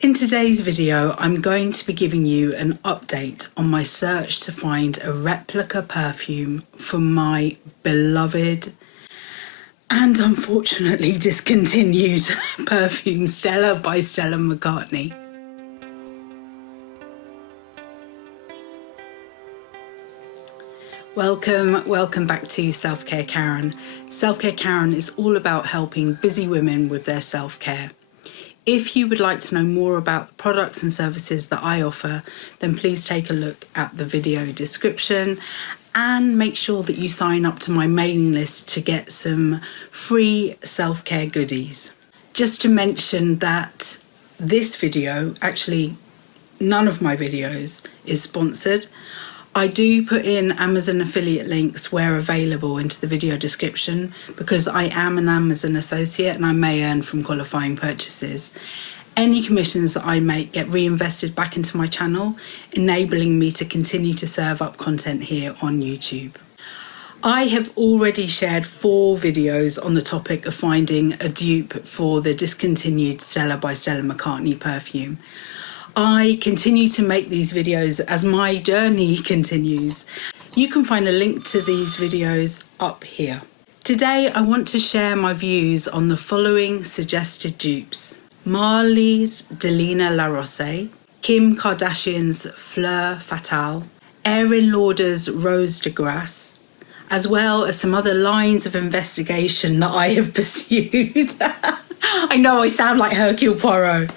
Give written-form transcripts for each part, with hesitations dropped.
In today's video, I'm going to be giving you an update on my search to find a replica perfume for my beloved and unfortunately discontinued perfume Stella by Stella McCartney. Welcome back to Selfcare Karen. Selfcare Karen is all about helping busy women with their self-care. If you would like to know more about the products and services that I offer, then please take a look at the video description and make sure that you sign up to my mailing list to get some free self-care goodies. Just to mention that this video, actually none of my videos, is sponsored. I do put in Amazon affiliate links where available into the video description because I am an Amazon associate and I may earn from qualifying purchases. Any commissions that I make get reinvested back into my channel, enabling me to continue to serve up content here on YouTube. I have already shared 4 videos on the topic of finding a dupe for the discontinued Stella by Stella McCartney perfume. I continue to make these videos as my journey continues. You can find a link to these videos up here. Today I want to share my views on the following suggested dupes: Marley's Delina La Rosee, Kim Kardashian's Fleur Fatale, Aerin Lauder's Rose de Grasse, as well as some other lines of investigation that I have pursued. I know I sound like Hercule Poirot.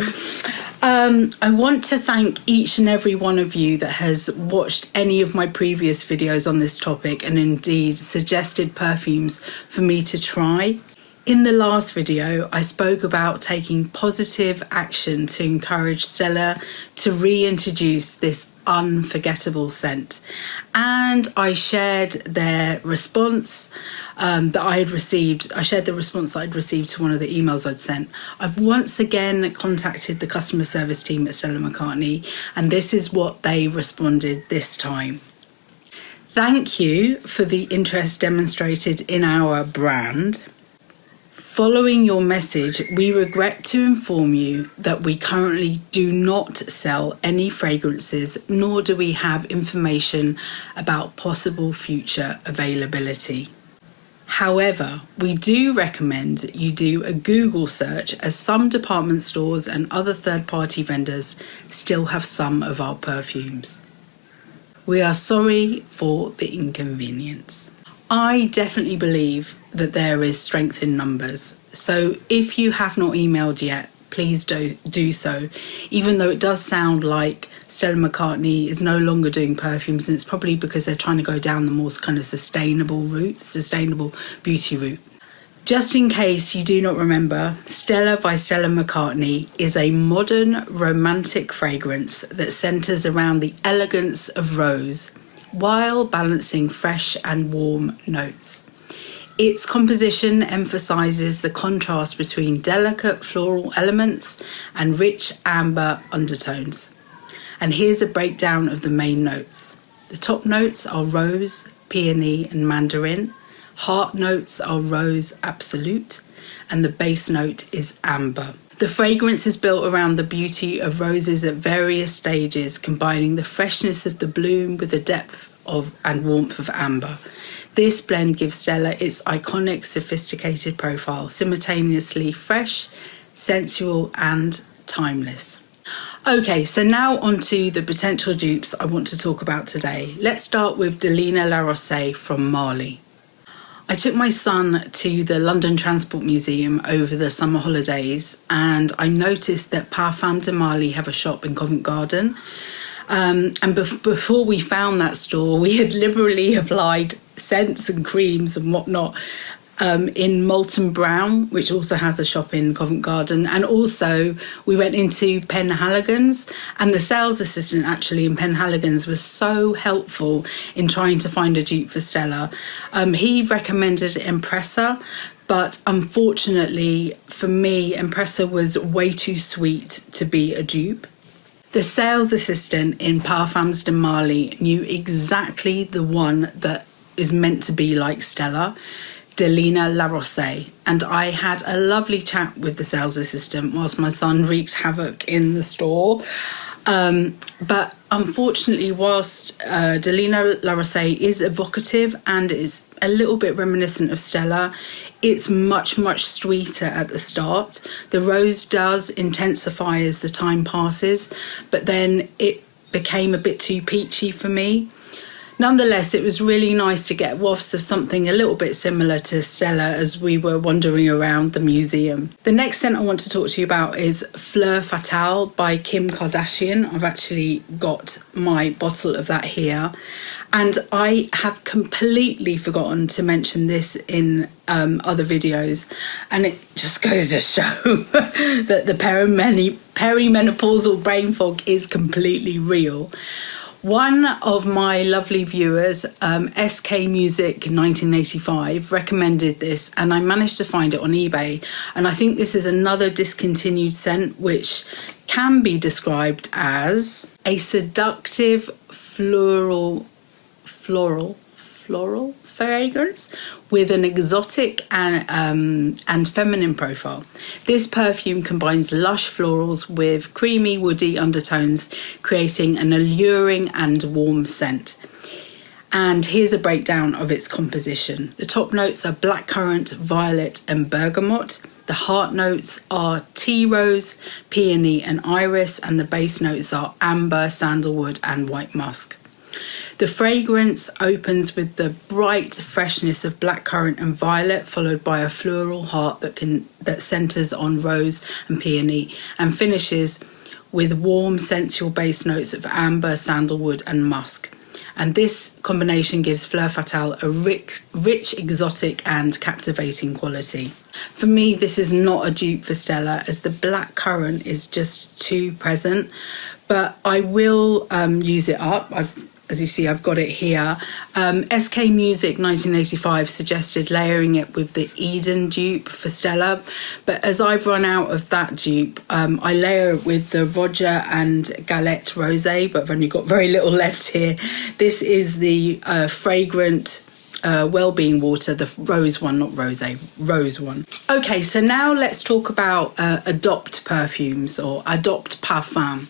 I want to thank each and every one of you that has watched any of my previous videos on this topic and indeed suggested perfumes for me to try. In the last video, I spoke about taking positive action to encourage Stella to reintroduce this unforgettable scent, and I shared their response that I had received. I shared the response that I'd received to one of the emails I'd sent. I've once again contacted the customer service team at Stella McCartney, and this is what they responded this time. Thank you for the interest demonstrated in our brand. Following your message, we regret to inform you that we currently do not sell any fragrances, nor do we have information about possible future availability. However, we do recommend you do a Google search, as some department stores and other third-party vendors still have some of our perfumes. We are sorry for the inconvenience. I definitely believe that there is strength in numbers, so if you have not emailed yet, please do so, even though it does sound like Stella McCartney is no longer doing perfumes, and it's probably because they're trying to go down the more kind of sustainable beauty route. Just in case you do not remember, Stella by Stella McCartney is a modern romantic fragrance that centres around the elegance of rose while balancing fresh and warm notes. Its composition emphasises the contrast between delicate floral elements and rich amber undertones. And here's a breakdown of the main notes. The top notes are rose, peony and mandarin. Heart notes are rose absolute, and the base note is amber. The fragrance is built around the beauty of roses at various stages, combining the freshness of the bloom with the depth and warmth of amber. This blend gives Stella its iconic, sophisticated profile, simultaneously fresh, sensual and timeless. Okay, so now onto the potential dupes I want to talk about today. Let's start with Delina La Rosee from Marley. I took my son to the London Transport Museum over the summer holidays, and I noticed that Parfums de Marly have a shop in Covent Garden. Before we found that store, we had liberally applied scents and creams and whatnot in Molten Brown, which also has a shop in Covent Garden. And also we went into Penhaligon's, and the sales assistant actually in Penhaligon's was so helpful in trying to find a dupe for Stella. He recommended Impressa, but unfortunately for me, Impressa was way too sweet to be a dupe. The sales assistant in Parfums de Marly knew exactly the one that is meant to be like Stella. Delina La Rosee, and I had a lovely chat with the sales assistant whilst my son wreaks havoc in the store. But unfortunately, whilst Delina La Rosee is evocative and is a little bit reminiscent of Stella, it's much, much sweeter at the start. The rose does intensify as the time passes, but then it became a bit too peachy for me. Nonetheless, it was really nice to get wafts of something a little bit similar to Stella as we were wandering around the museum. The next scent I want to talk to you about is Fleur Fatale by Kim Kardashian. I've actually got my bottle of that here. And I have completely forgotten to mention this in other videos. And it just goes to show that the perimenopausal brain fog is completely real. One of my lovely viewers, SK Music 1985, recommended this, and I managed to find it on eBay. And I think this is another discontinued scent which can be described as a seductive floral fragrance with an exotic and feminine profile. This perfume combines lush florals with creamy woody undertones, creating an alluring and warm scent. And here's a breakdown of its composition. The top notes are blackcurrant, violet and bergamot. The heart notes are tea rose, peony and iris, and the base notes are amber, sandalwood and white musk. The fragrance opens with the bright freshness of blackcurrant and violet, followed by a floral heart that centres on rose and peony, and finishes with warm sensual base notes of amber, sandalwood and musk. And this combination gives Fleur Fatale a rich, exotic and captivating quality. For me, this is not a dupe for Stella, as the blackcurrant is just too present, but I will use it up. As you see, I've got it here. SK Music 1985 suggested layering it with the Eden dupe for Stella, but as I've run out of that dupe, I layer it with the Roger and Galette Rosé, but I've only got very little left here. This is the fragrant Wellbeing Water, the rose one, not rosé, rose one. Okay, so now let's talk about Adopt perfumes, or Adopt Parfum.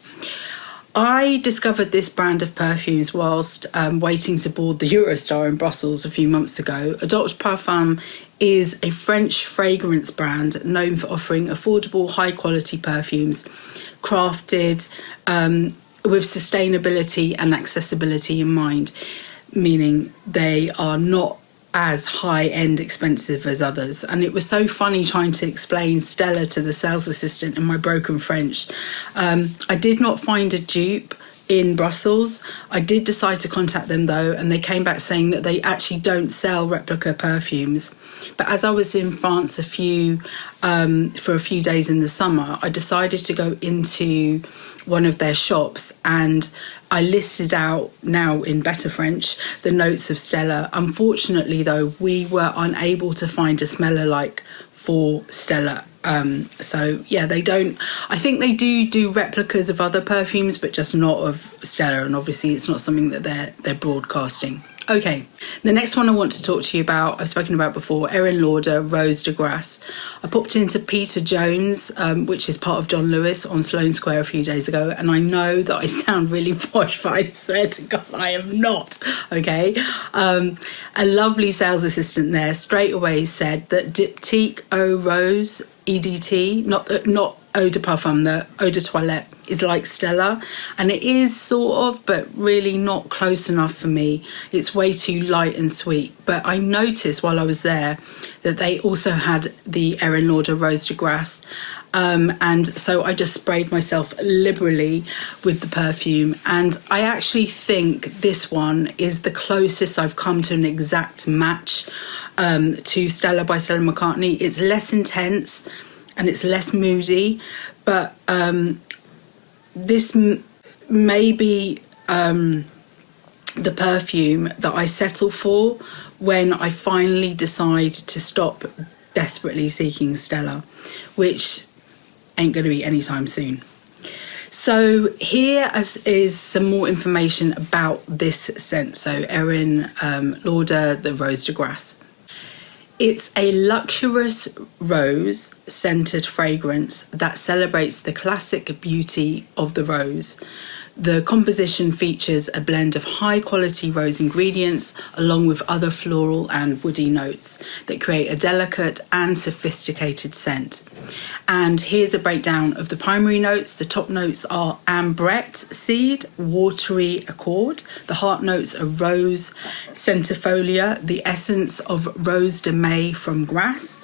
I discovered this brand of perfumes whilst waiting to board the Eurostar in Brussels a few months ago. Adopt Parfum is a French fragrance brand known for offering affordable, high-quality perfumes crafted with sustainability and accessibility in mind, meaning they are not as high-end expensive as others. And it was so funny trying to explain Stella to the sales assistant in my broken French. I did not find a dupe in Brussels. I did decide to contact them though, and they came back saying that they actually don't sell replica perfumes. But as I was in France for a few days in the summer, I decided to go into one of their shops, and I listed out, now in better French, the notes of Stella. Unfortunately though, we were unable to find a smeller like for Stella. So yeah, they don't, I think they do replicas of other perfumes, but just not of Stella, and obviously it's not something that they're broadcasting. Okay, the next one I want to talk to you about, I've spoken about before, Aerin Lauder, Rose de Grasse. I popped into Peter Jones, which is part of John Lewis, on Sloane Square a few days ago, and I know that I sound really posh, but I swear to God I am not, okay? A lovely sales assistant there straight away said that Diptyque Eau Rose EDT, not Eau de Parfum, the Eau de Toilette, is like Stella, and it is sort of, but really not close enough for me. It's way too light and sweet. But I noticed while I was there that they also had the Aerin Lauder Rose de Grasse, and so I just sprayed myself liberally with the perfume, and I actually think this one is the closest I've come to an exact match to Stella by Stella McCartney. It's less intense and it's less moody, but this may be the perfume that I settle for when I finally decide to stop desperately seeking Stella, which ain't going to be anytime soon. So here is some more information about this scent. So Aerin Lauder, the Rose de Grasse. It's a luxurious rose scented fragrance that celebrates the classic beauty of the rose. The composition features a blend of high quality rose ingredients along with other floral and woody notes that create a delicate and sophisticated scent. And here's a breakdown of the primary notes. The top notes are ambrette seed, watery accord. The heart notes are rose centifolia, the essence of rose de May from Grasse,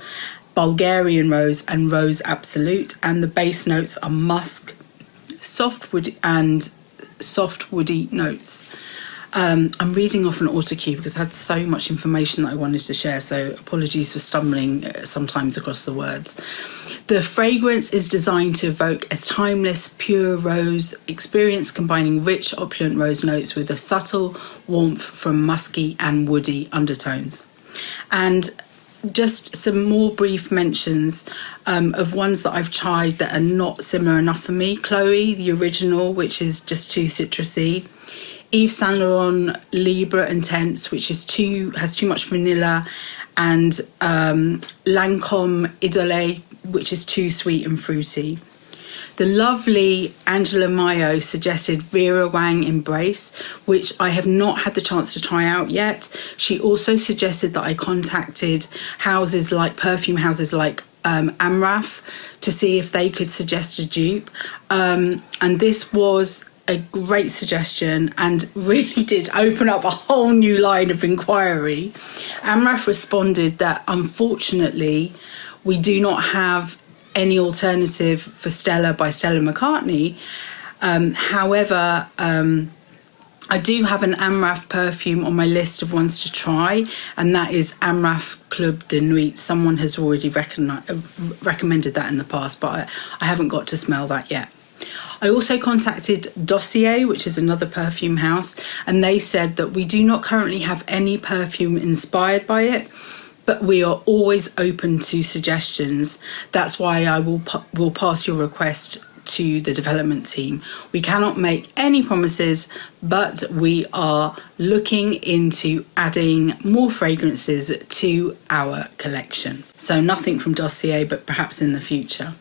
Bulgarian rose and rose absolute. And the base notes are musk, soft woody notes. I'm reading off an autocue because I had so much information that I wanted to share, so apologies for stumbling sometimes across the words. The fragrance is designed to evoke a timeless, pure rose experience, combining rich, opulent rose notes with a subtle warmth from musky and woody undertones. And just some more brief mentions of ones that I've tried that are not similar enough for me. Chloe, the original, which is just too citrusy. Yves Saint Laurent Libre Intense, which is has too much vanilla, and Lancôme Idole, which is too sweet and fruity. The lovely Angela Mayo suggested Vera Wang Embrace, which I have not had the chance to try out yet. She also suggested that I contacted perfume houses like Amraf to see if they could suggest a dupe. And this was a great suggestion and really did open up a whole new line of inquiry. Amraf responded that unfortunately we do not have any alternative for Stella by Stella McCartney. However, I do have an Amraf perfume on my list of ones to try, and that is Amraf Club de Nuit. Someone has already recommended that in the past, but I haven't got to smell that yet. I also contacted Dossier, which is another perfume house, and they said that we do not currently have any perfume inspired by it, but we are always open to suggestions. That's why I will pass your request to the development team. We cannot make any promises, but we are looking into adding more fragrances to our collection. So nothing from Dossier, but perhaps in the future.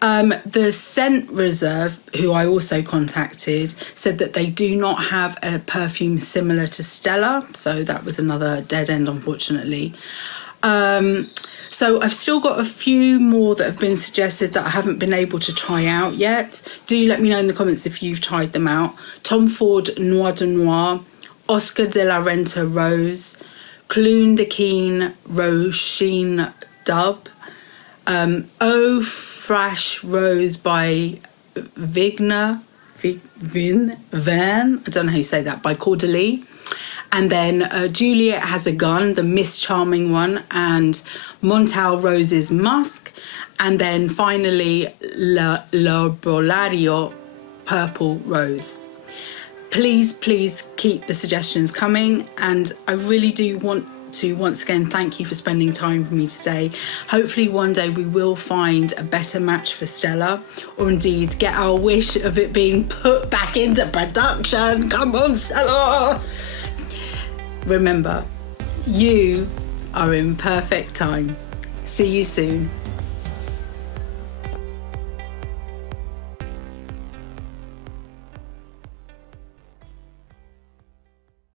The Scent Reserve, who I also contacted, said that they do not have a perfume similar to Stella, so that was another dead end, unfortunately. So I've still got a few more that have been suggested that I haven't been able to try out yet. Do let me know in the comments if you've tried them out. Tom Ford Noir de Noir, Oscar de la Renta Rose, Clune de Keen Roisin Dub, Eau Fraîche Rose by Vin, I don't know how you say that, by Caudalie. And then Juliet Has a Gun, the Miss Charming one, and Montal Rose's Musk. And then finally, La Bolario Purple Rose. Please keep the suggestions coming. And I really do want to once again thank you for spending time with me today. Hopefully one day we will find a better match for Stella, or indeed get our wish of it being put back into production. Come on, Stella! Remember, you are in perfect time. See you soon.